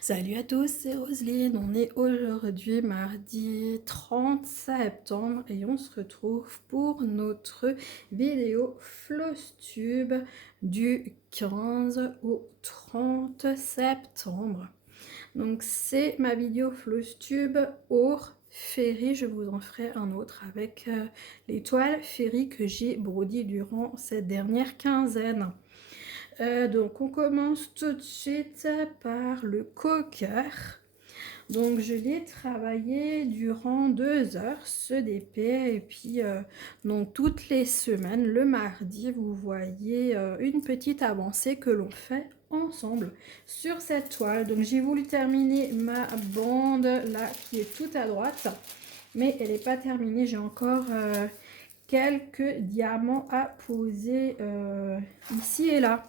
Salut à tous, c'est Roselyne. On est aujourd'hui mardi 30 septembre et on se retrouve pour notre vidéo Flosstube du 15 au 30 septembre. Donc c'est ma vidéo Flosstube hors Ferry. Je vous en ferai un autre avec les toiles Ferry que j'ai brodées durant cette dernière quinzaine. Donc on commence tout de suite par le cocker. Donc je l'ai travaillé durant 2 heures ce DP et puis donc toutes les semaines le mardi vous voyez une petite avancée que l'on fait ensemble sur cette toile. Donc j'ai voulu terminer ma bande là qui est tout à droite, mais elle n'est pas terminée. J'ai encore quelques diamants à poser ici et là.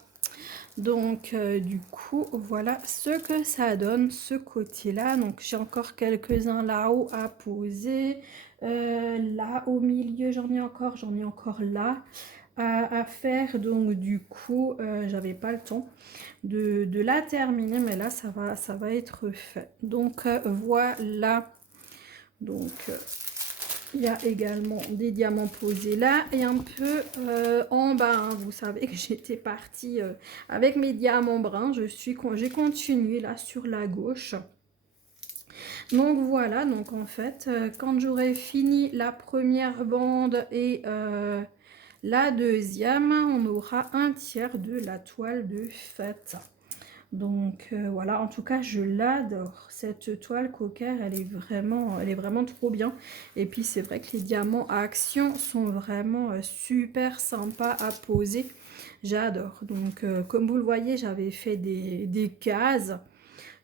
Donc du coup voilà ce que ça donne ce côté là. Donc j'ai encore quelques-uns là-haut à poser, là au milieu j'en ai encore là à faire. Donc du coup j'avais pas le temps de la terminer, mais là ça va être fait. Donc voilà. Donc il y a également des diamants posés là et un peu en bas. Hein. Vous savez que j'étais partie avec mes diamants bruns. J'ai continué là sur la gauche. Donc voilà, donc en fait, quand j'aurai fini la première bande et la deuxième, on aura un tiers de la toile de fête. Donc voilà, en tout cas je l'adore cette toile cocker, elle est vraiment trop bien. Et puis c'est vrai que les diamants à action sont vraiment super sympas à poser, j'adore. Donc comme vous le voyez, j'avais fait des cases.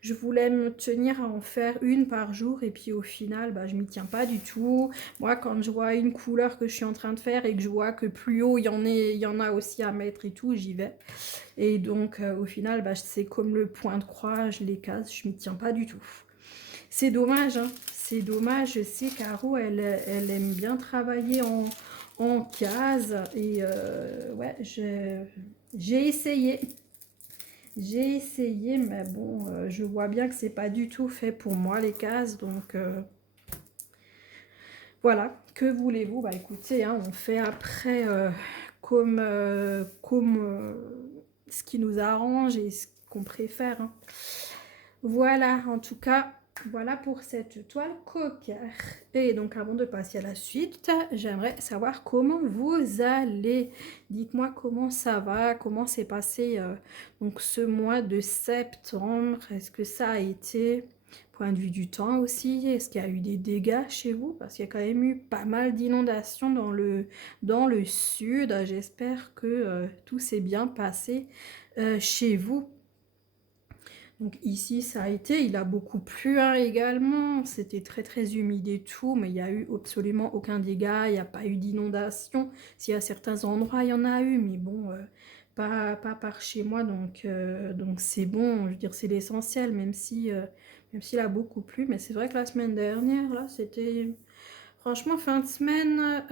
Je voulais me tenir à en faire une par jour et puis au final, bah, je m'y tiens pas du tout. Moi, quand je vois une couleur que je suis en train de faire et que je vois que plus haut, il y en a aussi à mettre et tout, j'y vais. Et donc, au final, bah, c'est comme le point de croix, je les case, je m'y tiens pas du tout. C'est dommage, hein. C'est dommage. Je sais Caro, elle aime bien travailler en case. Et ouais, j'ai essayé. J'ai essayé, mais bon, je vois bien que c'est pas du tout fait pour moi, les cases. Donc, voilà. Que voulez-vous? Bah, écoutez, hein, on fait après comme ce qui nous arrange et ce qu'on préfère. Hein. Voilà, en tout cas, voilà pour cette toile cocker. Et donc, avant de passer à la suite, j'aimerais savoir comment vous allez. Dites-moi comment ça va, comment s'est passé donc ce mois de septembre. Est-ce que ça a été, point de vue du temps aussi, est-ce qu'il y a eu des dégâts chez vous? Parce qu'il y a quand même eu pas mal d'inondations dans le sud. J'espère que tout s'est bien passé chez vous. Donc ici, ça a été, il a beaucoup plu hein, également, c'était très humide et tout, mais il n'y a eu absolument aucun dégât, il n'y a pas eu d'inondation. S'il y a certains endroits, il y en a eu, mais bon, pas par chez moi, donc c'est bon, je veux dire, c'est l'essentiel, même s'il a beaucoup plu. Mais c'est vrai que la semaine dernière, là, c'était... Franchement, fin de semaine,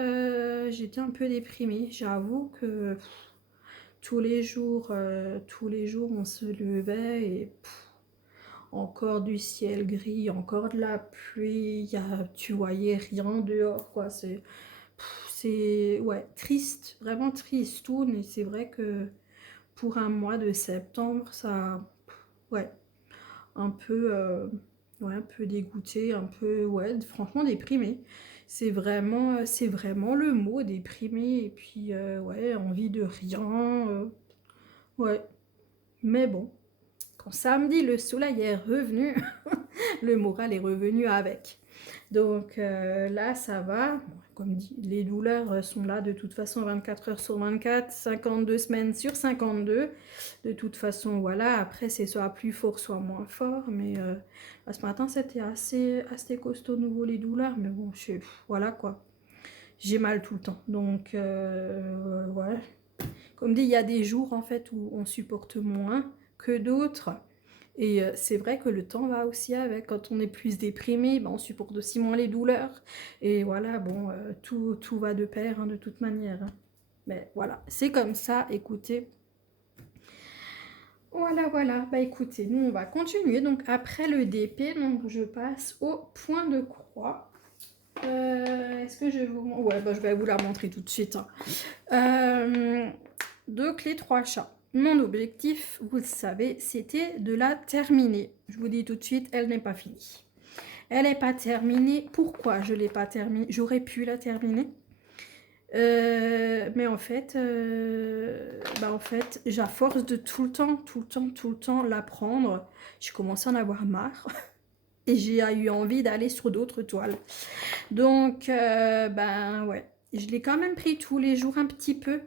j'étais un peu déprimée. J'avoue que tous les jours, on se levait et... encore du ciel gris, encore de la pluie, tu voyais rien dehors, quoi. C'est ouais, triste, vraiment triste tout, mais c'est vrai que pour un mois de septembre, ça, ouais, un peu, ouais, un peu dégoûté, un peu, ouais, franchement déprimé. C'est vraiment le mot, déprimé, et puis, ouais, envie de rien, ouais, mais bon. Quand samedi le soleil est revenu, le moral est revenu avec. Donc là, ça va. Comme dit, les douleurs sont là de toute façon 24 heures sur 24, 52 semaines sur 52. De toute façon, voilà. Après, c'est soit plus fort, soit moins fort. Mais ce matin, c'était assez costaud nouveau les douleurs. Mais bon, voilà quoi. J'ai mal tout le temps. Donc, ouais. Comme dit, il y a des jours en fait où on supporte moins que d'autres. Et c'est vrai que le temps va aussi avec. Quand on est plus déprimé, ben on supporte aussi moins les douleurs. Et voilà, bon, tout va de pair hein, de toute manière. Hein. Mais voilà, c'est comme ça, écoutez. Voilà, voilà. Bah écoutez, nous on va continuer. Donc après le DP, donc je passe au point de croix. Est-ce que je vais vous... Ouais, bah, je vais vous la montrer tout de suite, hein. Donc les 3 chats. Mon objectif, vous le savez, c'était de la terminer. Je vous dis tout de suite, elle n'est pas finie. Elle n'est pas terminée. Pourquoi je ne l'ai pas terminée? J'aurais pu la terminer. Mais en fait, j'ai force de tout le temps la prendre. J'ai commencé à en avoir marre. Et j'ai eu envie d'aller sur d'autres toiles. Donc, ben ouais, je l'ai quand même pris tous les jours un petit peu.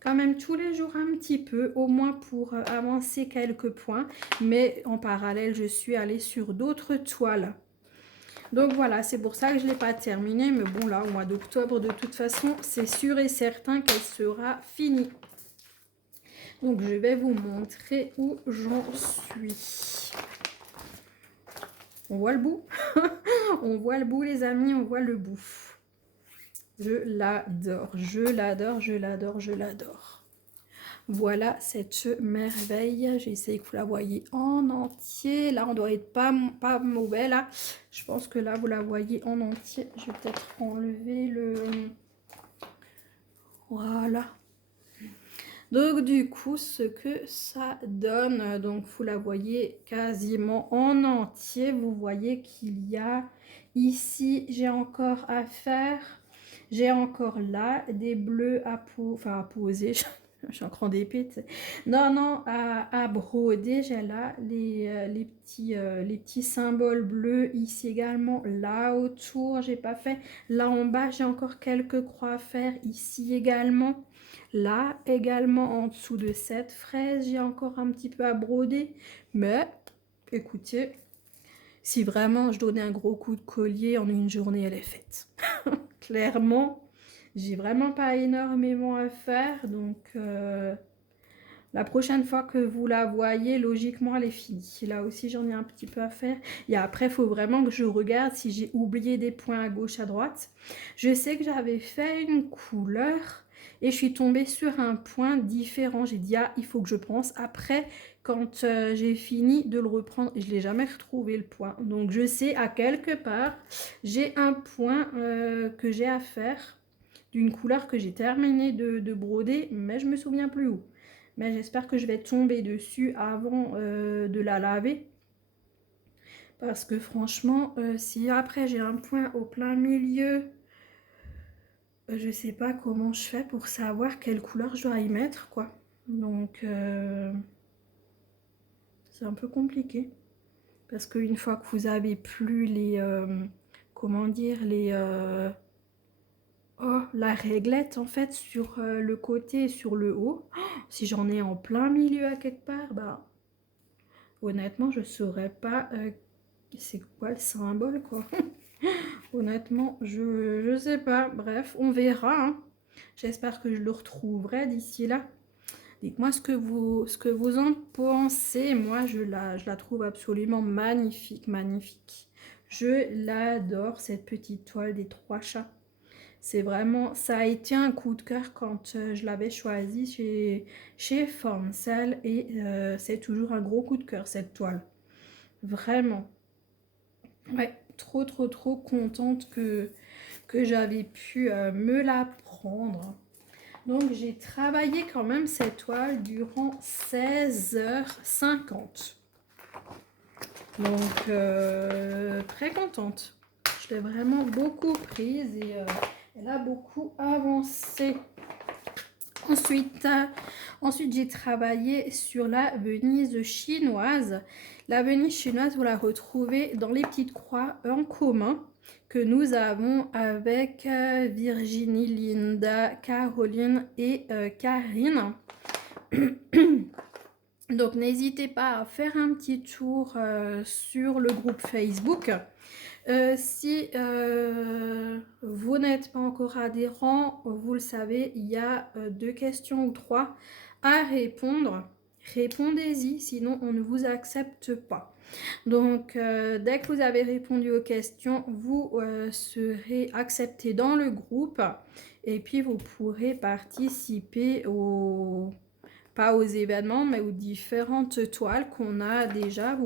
Quand même tous les jours un petit peu, au moins pour avancer quelques points. Mais en parallèle, je suis allée sur d'autres toiles. Donc voilà, c'est pour ça que je ne l'ai pas terminée. Mais bon, là, au mois d'octobre, de toute façon, c'est sûr et certain qu'elle sera finie. Donc, je vais vous montrer où j'en suis. On voit le bout. On voit le bout, les amis, on voit le bout. Je l'adore, je l'adore, je l'adore, je l'adore. Voilà cette merveille. J'essaie que vous la voyez en entier. Là, on doit être pas mauvais, là. Je pense que là, vous la voyez en entier. Je vais peut-être enlever le... Voilà. Donc, du coup, ce que ça donne, donc vous la voyez quasiment en entier. Vous voyez qu'il y a ici, j'ai encore à faire. J'ai encore là des bleus à poser. Je suis encore en dépit. Non, non, à broder. J'ai là les petits symboles bleus ici également. Là autour, j'ai pas fait. Là en bas, j'ai encore quelques croix à faire. Ici également. Là également, en dessous de cette fraise, j'ai encore un petit peu à broder. Mais, écoutez, si vraiment je donnais un gros coup de collier, en une journée, elle est faite. Clairement, j'ai vraiment pas énormément à faire. Donc, la prochaine fois que vous la voyez, logiquement, elle est finie. Là aussi, j'en ai un petit peu à faire. Et après, il faut vraiment que je regarde si j'ai oublié des points à gauche, à droite. Je sais que j'avais fait une couleur et je suis tombée sur un point différent. J'ai dit, ah, il faut que je pense. Après, quand j'ai fini de le reprendre, je ne l'ai jamais retrouvé le point. Donc, je sais à quelque part, j'ai un point que j'ai à faire d'une couleur que j'ai terminé de broder, mais je me souviens plus où. Mais j'espère que je vais tomber dessus avant de la laver. Parce que franchement, si après j'ai un point au plein milieu, je sais pas comment je fais pour savoir quelle couleur je dois y mettre, quoi. Donc, c'est un peu compliqué. Parce qu'une fois que vous avez plus les... comment dire, les... oh, la réglette en fait sur le côté et sur le haut. Oh, si j'en ai en plein milieu à quelque part, bah honnêtement je saurais pas c'est quoi le symbole quoi. Honnêtement je sais pas. Bref, on verra, hein. J'espère que je le retrouverai d'ici là. Dites-moi ce que vous en pensez. Moi je la trouve absolument magnifique, magnifique. Je l'adore cette petite toile des 3 chats. C'est vraiment, ça a été un coup de cœur quand je l'avais choisi chez Formcell et c'est toujours un gros coup de cœur cette toile. Vraiment. Ouais, trop trop trop contente que j'avais pu me la prendre. Donc j'ai travaillé quand même cette toile durant 16h50. Donc très contente. Je l'ai vraiment beaucoup prise et elle a beaucoup avancé. Ensuite j'ai travaillé sur la Venise chinoise. La Venise chinoise, vous la retrouvez dans les petites croix en commun que nous avons avec Virginie, Linda, Caroline et Karine. Donc n'hésitez pas à faire un petit tour sur le groupe Facebook. Si vous n'êtes pas encore adhérent, vous le savez, il y a 2 questions ou 3 à répondre. Répondez-y, sinon on ne vous accepte pas. Donc, dès que vous avez répondu aux questions, vous serez accepté dans le groupe et puis vous pourrez participer pas aux événements, mais aux différentes toiles qu'on a déjà.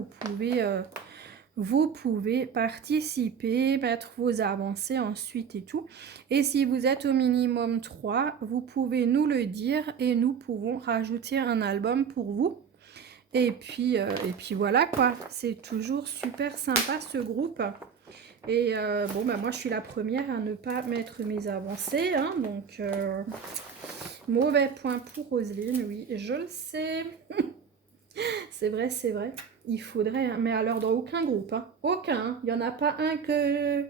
Vous pouvez participer, mettre vos avancées ensuite et tout. Et si vous êtes au minimum 3, vous pouvez nous le dire et nous pouvons rajouter un album pour vous. Et puis voilà quoi, c'est toujours super sympa ce groupe. Et bon, bah moi je suis la première à ne pas mettre mes avancées, hein, donc mauvais point pour Roselyne, oui, je le sais. C'est vrai, c'est vrai. Il faudrait, hein, mais alors dans aucun groupe, hein. Aucun. Hein. Il n'y en a pas que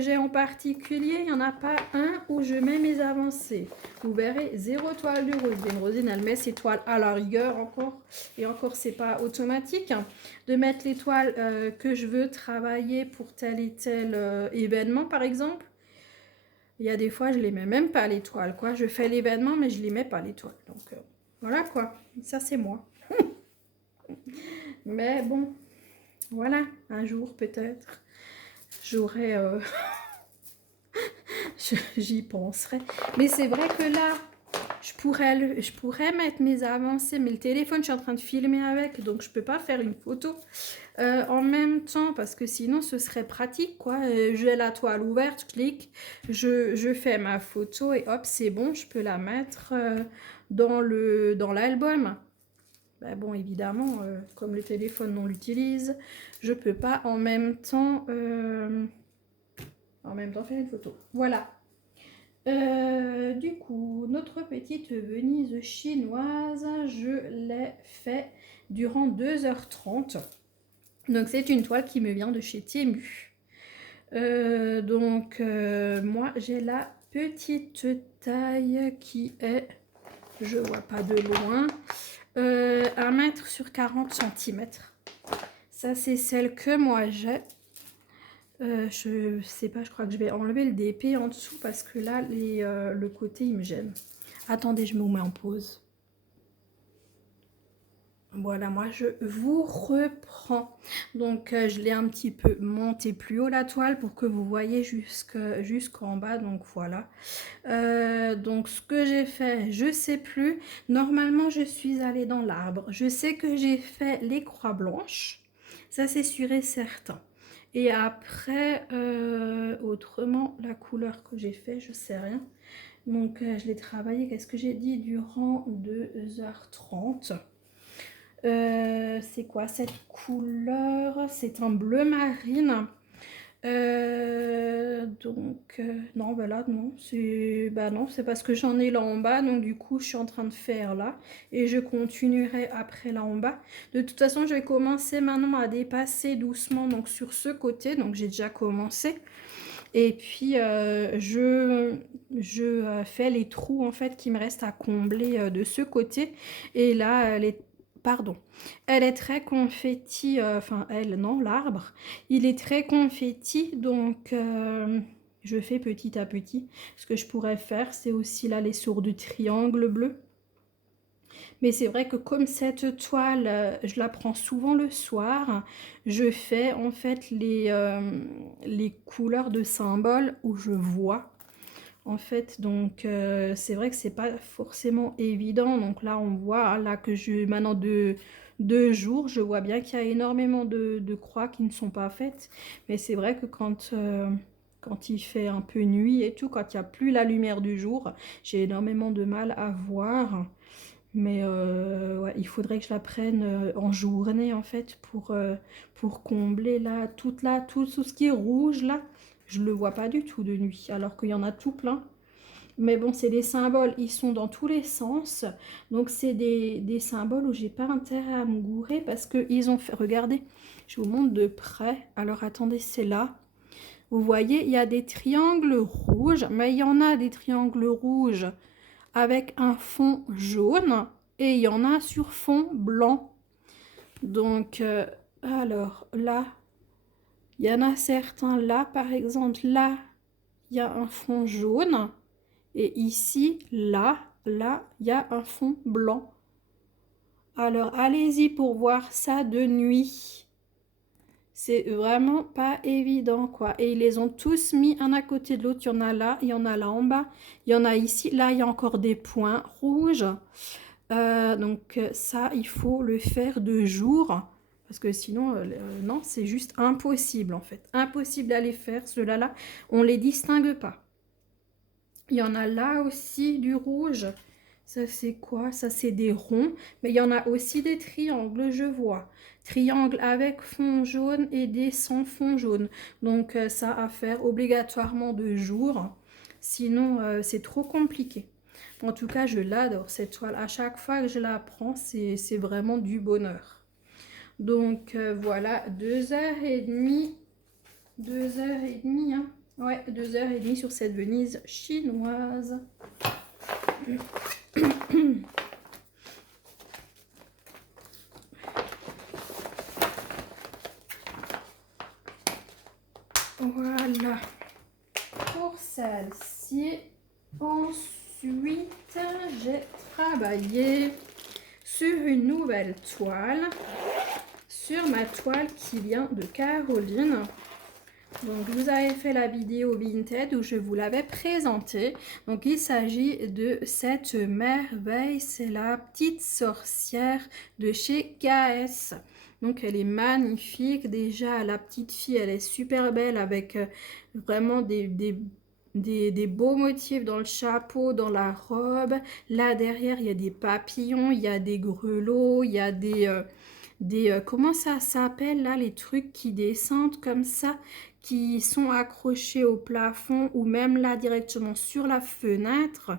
j'ai en particulier. Il n'y en a pas un où je mets mes avancées. Vous verrez, 0 toile de Roselyne. Roselyne, elle met ses toiles à la rigueur encore. Et encore, c'est pas automatique. Hein, de mettre les toiles que je veux travailler pour tel et tel événement, par exemple. Il y a des fois, je les mets même pas les toiles, quoi. Je fais l'événement, mais je les mets pas les toiles. Donc, voilà, quoi. Ça, c'est moi. Mais bon, voilà, un jour peut-être, j'aurai, j'y penserai. Mais c'est vrai que là, je pourrais mettre mes avancées, mais le téléphone, je suis en train de filmer avec, donc je peux pas faire une photo en même temps, parce que sinon ce serait pratique, quoi. J'ai la toile ouverte, je clique, je fais ma photo et hop, c'est bon, je peux la mettre dans l'album. Ben bon, évidemment, comme le téléphone, on l'utilise, je peux pas en même temps faire une photo. Voilà. Du coup, notre petite Venise chinoise, je l'ai fait durant 2h30. Donc, c'est une toile qui me vient de chez Temu. Moi, j'ai la petite taille qui est, je vois pas de loin, 1 mètre sur 40 cm. Ça, c'est celle que moi j'ai. Je sais pas, je crois que je vais enlever le DP en dessous parce que là, le côté, il me gêne. Attendez, je me mets en pause. Voilà, moi je vous reprends. Donc je l'ai un petit peu monté plus haut la toile pour que vous voyez jusqu'en bas. Donc voilà. Donc ce que j'ai fait, je sais plus. Normalement, je suis allée dans l'arbre. Je sais que j'ai fait les croix blanches. Ça, c'est sûr et certain. Et après, autrement, la couleur que j'ai fait, je sais rien. Donc je l'ai travaillé, qu'est-ce que j'ai dit, durant 2h30. C'est quoi cette couleur? C'est un bleu marine. Non, bah là, non. Non, c'est parce que j'en ai là en bas. Donc, du coup, je suis en train de faire là. Et je continuerai après là en bas. De toute façon, je vais commencer maintenant à dépasser doucement donc sur ce côté. Donc, j'ai déjà commencé. Et puis, je fais les trous en fait qui me restent à combler de ce côté. Et là, pardon, elle est très confetti, enfin elle, non, l'arbre, il est très confetti, donc je fais petit à petit. Ce que je pourrais faire, c'est aussi là les sourds de triangle bleu. Mais c'est vrai que comme cette toile, je la prends souvent le soir, je fais en fait les couleurs de symboles où je vois. En fait, donc c'est vrai que c'est pas forcément évident. Donc là, on voit hein, là que maintenant 2 jours, je vois bien qu'il y a énormément de croix qui ne sont pas faites. Mais c'est vrai que quand il fait un peu nuit et tout, quand il n'y a plus la lumière du jour, j'ai énormément de mal à voir. Mais ouais, il faudrait que je la prenne en journée en fait pour combler tout ce qui est rouge là. Je le vois pas du tout de nuit alors qu'il y en a tout plein. Mais bon, c'est des symboles, ils sont dans tous les sens. Donc c'est des symboles où j'ai pas intérêt à me gourer parce qu'ils ont fait... Regardez, je vous montre de près. Alors attendez, c'est là. Vous voyez, il y a des triangles rouges, mais il y en a des triangles rouges avec un fond jaune et il y en a sur fond blanc. Donc, alors là, il y en a certains là, par exemple, là, il y a un fond jaune et ici, là, il y a un fond blanc. Alors, allez-y pour voir ça de nuit. C'est vraiment pas évident, quoi. Et ils les ont tous mis un à côté de l'autre. Il y en a là, il y en a là en bas, il y en a ici. Là, il y a encore des points rouges. Donc ça, il faut le faire de jour. Parce que sinon, non, c'est juste impossible, en fait. Impossible d'aller faire. Ceux-là, là, on les distingue pas. Il y en a là aussi du rouge. Ça, c'est quoi? Ça, c'est des ronds. Mais il y en a aussi des triangles, je vois. Triangles avec fond jaune et des sans fond jaune. Donc, ça à faire obligatoirement de jour. Sinon, c'est trop compliqué. En tout cas, je l'adore, cette toile. À chaque fois que je la prends, c'est vraiment du bonheur. Donc, voilà, 2h30. 2h30, hein. Ouais, 2h30 sur cette Venise chinoise. Voilà pour celle-ci. Ensuite, j'ai travaillé sur une nouvelle toile, sur ma toile qui vient de Caroline. Donc, je vous avais fait la vidéo Vinted où je vous l'avais présentée. Donc, il s'agit de cette merveille. C'est la petite sorcière de chez KS. Donc, elle est magnifique. Déjà, la petite fille, elle est super belle avec vraiment des beaux motifs dans le chapeau, dans la robe. Là, derrière, il y a des papillons, il y a des grelots, il y a comment ça s'appelle là, les trucs qui descendent comme ça, qui sont accrochés au plafond ou même là directement sur la fenêtre.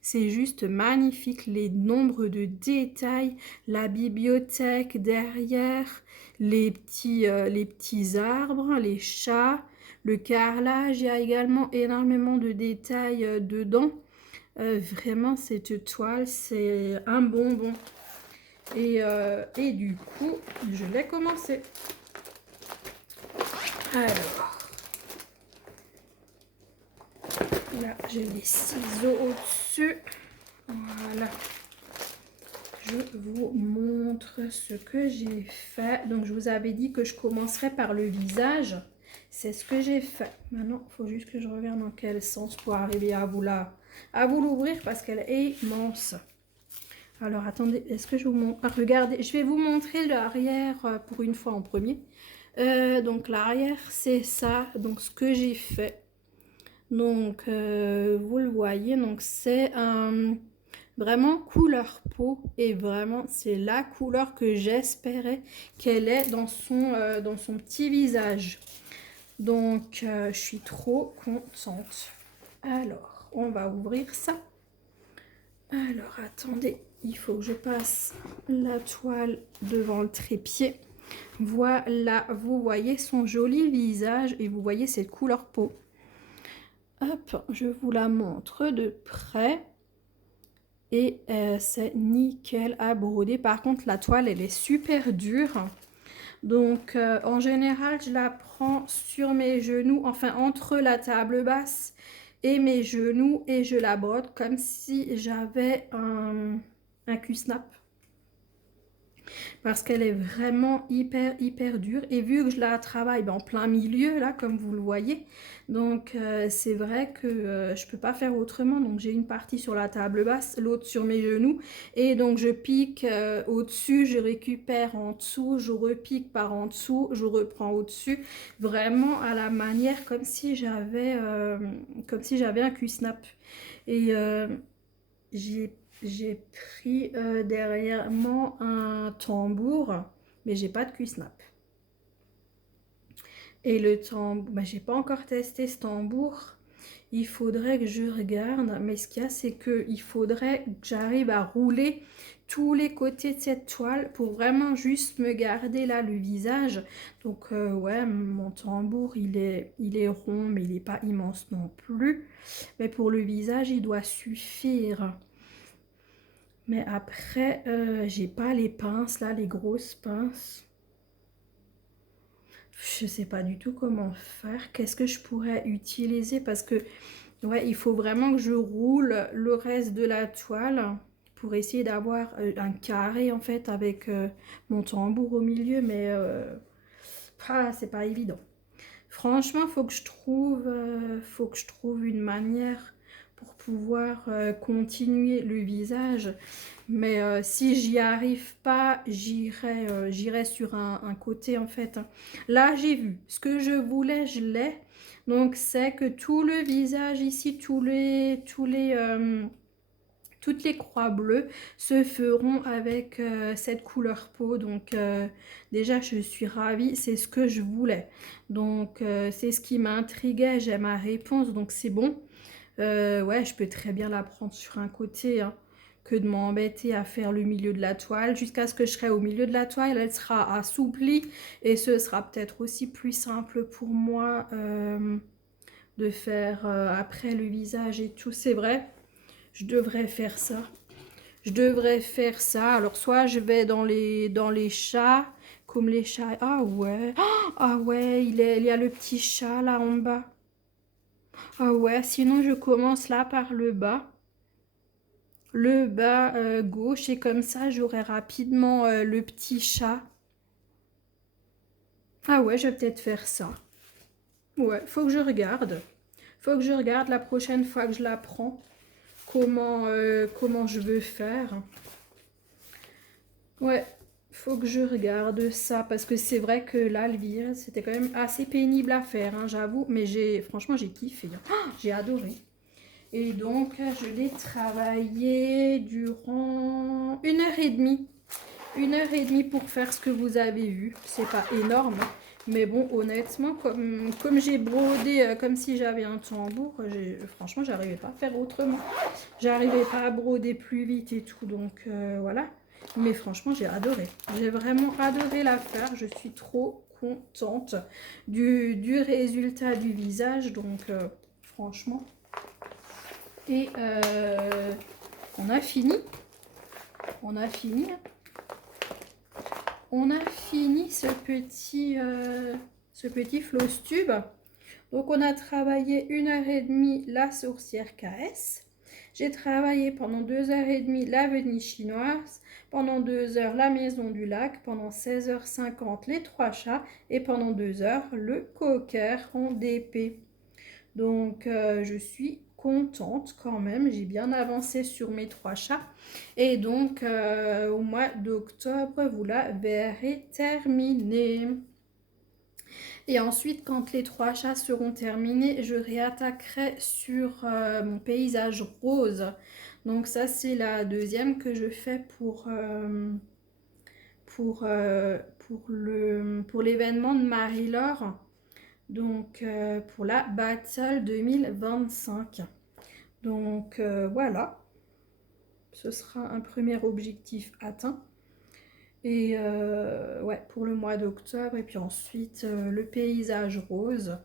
C'est juste magnifique, les nombres de détails, la bibliothèque derrière, les petits arbres, les chats, le carrelage. Il y a également énormément de détails dedans. Vraiment, cette toile, c'est un bonbon. Et du coup, je vais commencer. Alors, là, j'ai les ciseaux au-dessus. Voilà. Je vous montre ce que j'ai fait. Donc, je vous avais dit que je commencerai par le visage. C'est ce que j'ai fait. Maintenant, il faut juste que je regarde dans quel sens pour arriver à vous l'ouvrir parce qu'elle est immense. Alors, attendez, est-ce que je vous montre? Regardez, je vais vous montrer l'arrière pour une fois en premier. Donc, l'arrière, c'est ça. Donc, ce que j'ai fait. Donc, vous le voyez. Donc, c'est vraiment couleur peau. Et vraiment, c'est la couleur que j'espérais qu'elle ait dans son petit visage. Donc, je suis trop contente. Alors, on va ouvrir ça. Alors, attendez, il faut que je passe la toile devant le trépied. Voilà, vous voyez son joli visage et vous voyez cette couleur peau. Hop, je vous la montre de près. Et c'est nickel à broder. Par contre, la toile, elle est super dure. Donc, en général, je la prends sur mes genoux, enfin entre la table basse et mes genoux, et je la brode comme si j'avais un Q-snap. Parce qu'elle est vraiment hyper dure. Et vu que je la travaille en plein milieu, là, comme vous le voyez, donc c'est vrai que je peux pas faire autrement. Donc j'ai une partie sur la table basse, l'autre sur mes genoux. Et donc je pique au-dessus, je récupère en dessous, je repique par en dessous, je reprends au-dessus. Vraiment à la manière comme si j'avais un Q-snap. Et j'ai pris derrière moi un tambour, mais j'ai pas de Q-snap. Et le tambour, bah, j'ai pas encore testé ce tambour. Il faudrait que je regarde, mais ce qu'il y a, c'est qu'il faudrait que j'arrive à rouler tous les côtés de cette toile pour vraiment juste me garder là le visage. Donc ouais, mon tambour, il est rond, mais il n'est pas immense non plus. Mais pour le visage, il doit suffire. Mais après, j'ai pas les pinces là, les grosses pinces. Je sais pas du tout comment faire. Qu'est-ce que je pourrais utiliser? Parce que, ouais, il faut vraiment que je roule le reste de la toile pour essayer d'avoir un carré en fait avec mon tambour au milieu. Mais c'est pas évident. Franchement, faut que je trouve une manière pour pouvoir continuer le visage. Mais si j'y arrive pas, j'irai sur un côté en fait. Là, j'ai vu. Ce que je voulais, je l'ai. Donc, c'est que tout le visage ici, toutes les croix bleues se feront avec cette couleur peau. Donc, déjà, je suis ravie. C'est ce que je voulais. Donc, c'est ce qui m'intriguait. J'ai ma réponse. Donc, c'est bon. Ouais, je peux très bien la prendre sur un côté, hein, que de m'embêter à faire le milieu de la toile. Jusqu'à ce que je serai au milieu de la toile, elle sera assouplie et ce sera peut-être aussi plus simple pour moi de faire après le visage et tout. C'est vrai, je devrais faire ça. Je devrais faire ça. Alors, soit je vais dans les chats, comme les chats. Ah ouais, ah ouais, il y a le petit chat là en bas. Ah ouais, sinon je commence là par le bas. Le bas gauche et comme ça j'aurai rapidement le petit chat. Ah ouais, je vais peut-être faire ça. Ouais, faut que je regarde. Faut que je regarde la prochaine fois que je la prends. Comment je veux faire. Ouais, faut que je regarde ça parce que c'est vrai que là, le virus, c'était quand même assez pénible à faire, hein, j'avoue. Mais franchement, j'ai kiffé, hein. Ah, j'ai adoré. Et donc, je l'ai travaillé durant 1 heure et demie. 1 heure et demie pour faire ce que vous avez vu. C'est pas énorme. Mais bon, honnêtement, comme j'ai brodé comme si j'avais un tambour, franchement, j'arrivais pas à faire autrement. J'arrivais pas à broder plus vite et tout. Donc, voilà. Mais franchement, j'ai adoré. J'ai vraiment adoré la faire. Je suis trop contente du résultat du visage. Donc, franchement. Et on a fini. On a fini. On a fini ce petit floss tube. Donc, on a travaillé 1 heure et demie la sourcière KS. J'ai travaillé pendant 2 heures et demie la Venise chinoise, pendant 2 heures la maison du lac, pendant 16h50 les 3 chats et pendant 2 heures le cocker en DP. Donc, je suis contente quand même. J'ai bien avancé sur mes 3 chats. Et donc, au mois d'octobre, vous la verrez terminée. Et ensuite, quand les 3 chats seront terminés, je réattaquerai sur mon paysage rose. Donc ça, c'est la deuxième que je fais pour l'événement de Marie-Laure. Donc pour la Battle 2025. Donc voilà, ce sera un premier objectif atteint. Et ouais, pour le mois d'octobre. Et puis ensuite, le paysage rose.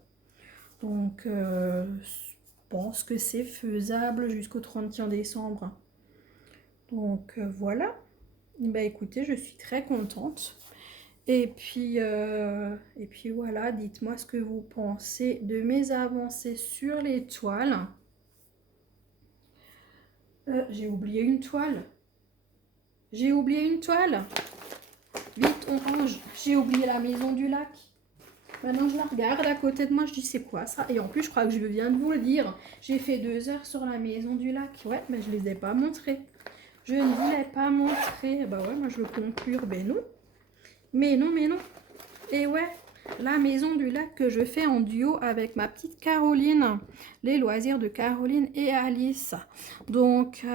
Donc, je pense que c'est faisable jusqu'au 31 décembre. Donc, voilà. Bah écoutez, je suis très contente. Et puis voilà, dites-moi ce que vous pensez de mes avancées sur les toiles. J'ai oublié une toile. J'ai oublié une toile. Vite, on range. J'ai oublié la maison du lac. Maintenant, je la regarde à côté de moi. Je dis, c'est quoi ça? Et en plus, je crois que je viens de vous le dire. J'ai fait 2 heures sur la maison du lac. Ouais, mais je ne les ai pas montrées. Je ne voulais pas montrer. Bah ouais, moi, je veux conclure. Ben non. Mais non, mais non. Et ouais, la maison du lac que je fais en duo avec ma petite Caroline. Les loisirs de Caroline et Alice. Donc,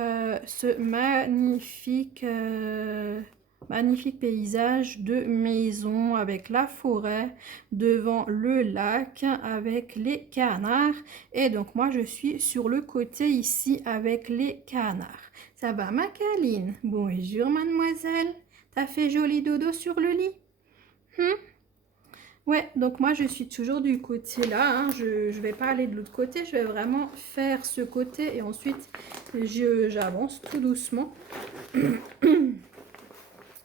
ce magnifique paysage de maison avec la forêt devant le lac avec les canards. Et donc moi je suis sur le côté ici avec les canards. Ça va ma Caroline? Bonjour mademoiselle. T'as fait joli dodo sur le lit? Ouais, donc moi je suis toujours du côté là, hein. Je vais pas aller de l'autre côté, je vais vraiment faire ce côté et ensuite j'avance tout doucement.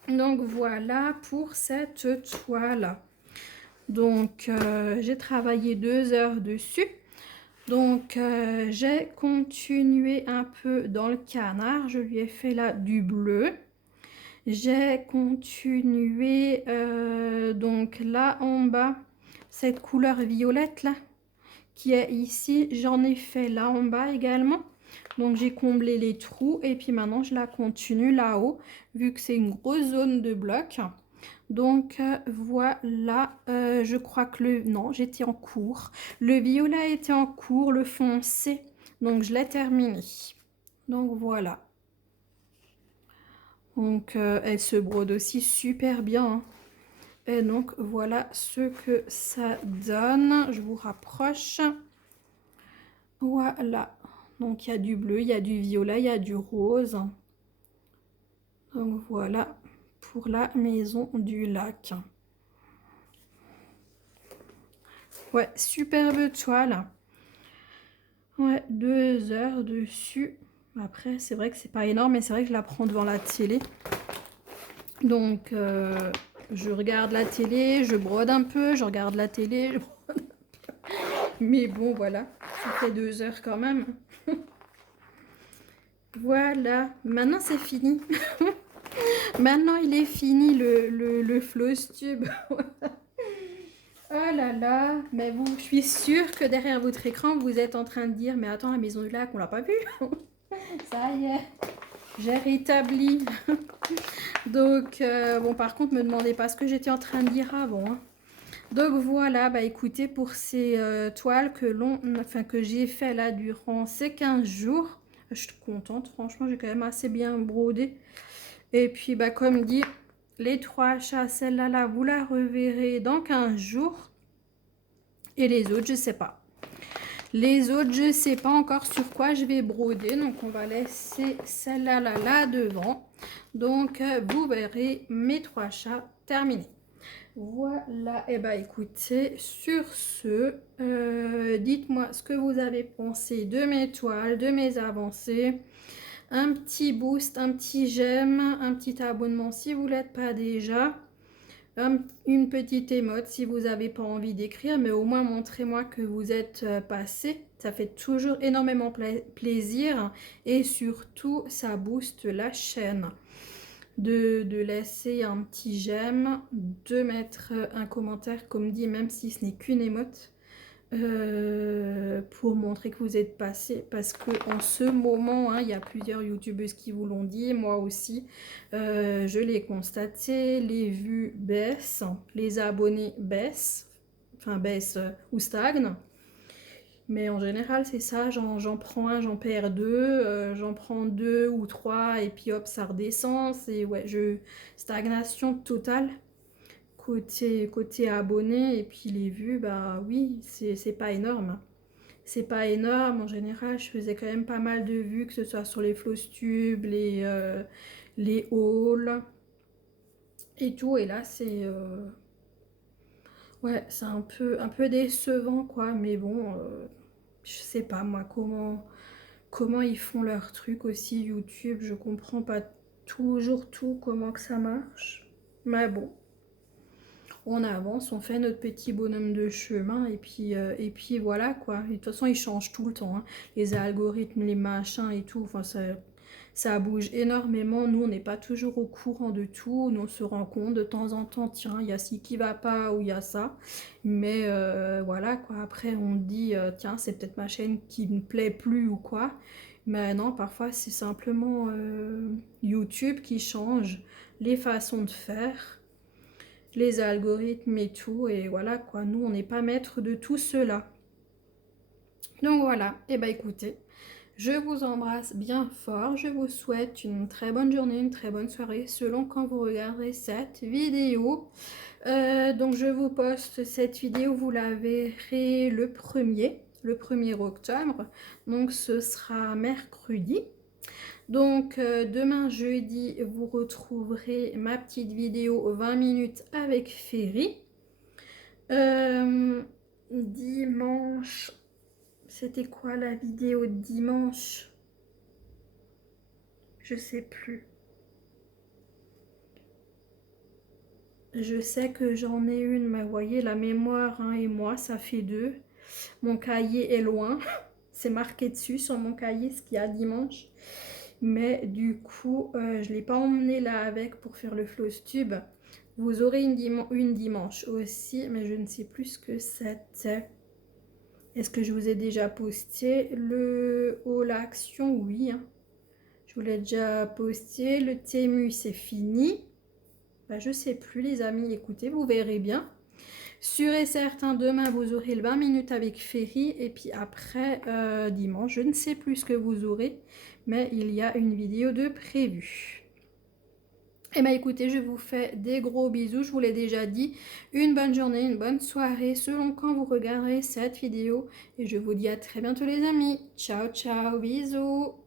Donc voilà pour cette toile. Donc j'ai travaillé 2 heures dessus. Donc j'ai continué un peu dans le canard. Je lui ai fait là du bleu. J'ai continué Donc là en bas, cette couleur violette là, qui est ici, j'en ai fait là en bas également. Donc j'ai comblé les trous et puis maintenant je la continue là-haut, vu que c'est une grosse zone de bloc. Donc voilà, je crois que non, j'étais en cours. Le violet était en cours, le foncé, donc je l'ai terminé. Donc voilà. Donc elle se brode aussi super bien, hein. Et donc voilà ce que ça donne. Je vous rapproche. Voilà. Donc il y a du bleu, il y a du violet, il y a du rose. Donc voilà pour la maison du lac. Ouais, superbe toile. Ouais, 2 heures dessus. Après, c'est vrai que c'est pas énorme, mais c'est vrai que je la prends devant la télé. Donc, je regarde la télé, je brode un peu, je regarde la télé. Mais bon, voilà, ça fait 2 heures quand même. Voilà, maintenant c'est fini. Maintenant, il est fini le floss tube. Oh là là, mais vous, je suis sûre que derrière votre écran, vous êtes en train de dire, mais attends, la maison du lac, on l'a pas vue. Ça y est, j'ai rétabli. Donc, bon, par contre, me demandez pas ce que j'étais en train de dire avant, hein. Donc voilà, bah écoutez, pour ces toiles que j'ai fait là durant ces 15 jours, je suis contente, franchement, j'ai quand même assez bien brodé. Et puis, bah comme dit, les 3 achats, celle-là, là, vous la reverrez dans 15 jours. Et les autres, je sais pas. Les autres, je sais pas encore sur quoi je vais broder. Donc, on va laisser celle-là, là devant. Donc, vous verrez mes 3 chats terminés. Voilà. Et bah, écoutez, sur ce, dites-moi ce que vous avez pensé de mes toiles, de mes avancées. Un petit boost, un petit j'aime, un petit abonnement si vous ne l'êtes pas déjà. Une petite émote si vous n'avez pas envie d'écrire, mais au moins montrez-moi que vous êtes passé. Ça fait toujours énormément plaisir et surtout ça booste la chaîne. De laisser un petit j'aime, de mettre un commentaire comme dit, même si ce n'est qu'une émote. Pour montrer que vous êtes passé, parce que en ce moment, hein, il y a plusieurs youtubeuses qui vous l'ont dit, moi aussi, je l'ai constaté, les vues baissent, les abonnés baissent, enfin baissent ou stagnent, mais en général c'est ça, j'en prends un, j'en perds deux, j'en prends 2 ou 3 et puis hop ça redescend, c'est ouais, stagnation totale. Côté abonnés et puis les vues, bah oui, c'est pas énorme. C'est pas énorme. En général, je faisais quand même pas mal de vues, que ce soit sur les flosstubes, les hauls et tout. Et là, c'est ouais, c'est un peu décevant, quoi. Mais bon, je sais pas moi comment ils font leur truc aussi, YouTube. Je comprends pas toujours tout, comment que ça marche. Mais bon. On avance, on fait notre petit bonhomme de chemin et puis voilà quoi. Et de toute façon, ils changent tout le temps, hein. Les algorithmes, les machins et tout, enfin ça bouge énormément. Nous, on n'est pas toujours au courant de tout. Nous, on se rend compte de temps en temps, tiens, il y a ci qui va pas ou il y a ça. Mais voilà quoi. Après, on dit, tiens, c'est peut-être ma chaîne qui me plaît plus ou quoi. Mais non, parfois, c'est simplement YouTube qui change les façons de faire, les algorithmes et tout, et voilà quoi, nous on n'est pas maître de tout cela. Donc voilà, et bah écoutez, je vous embrasse bien fort, je vous souhaite une très bonne journée, une très bonne soirée, selon quand vous regarderez cette vidéo. Donc je vous poste cette vidéo, vous la verrez le 1er octobre, donc ce sera mercredi. Donc demain jeudi, vous retrouverez ma petite vidéo 20 minutes avec Ferry. Dimanche, c'était quoi la vidéo de dimanche? Je sais plus. Je sais que j'en ai une, mais vous voyez, la mémoire hein, et moi, ça fait 2. Mon cahier est loin. C'est marqué dessus sur mon cahier ce qu'il y a dimanche. Mais du coup, je ne l'ai pas emmené là avec pour faire le floss tube. Vous aurez une dimanche aussi, mais je ne sais plus ce que c'était. Est-ce que je vous ai déjà posté le haul à action? Oui, hein. Je vous l'ai déjà posté. Le Temu, c'est fini. Bah, je sais plus, les amis. Écoutez, vous verrez bien. Sûr et certain, demain, vous aurez le 20 minutes avec Ferry. Et puis après, dimanche, je ne sais plus ce que vous aurez. Mais il y a une vidéo de prévue. Et bien écoutez, je vous fais des gros bisous, je vous l'ai déjà dit, une bonne journée, une bonne soirée, selon quand vous regarderez cette vidéo. Et je vous dis à très bientôt les amis. Ciao, ciao, bisous.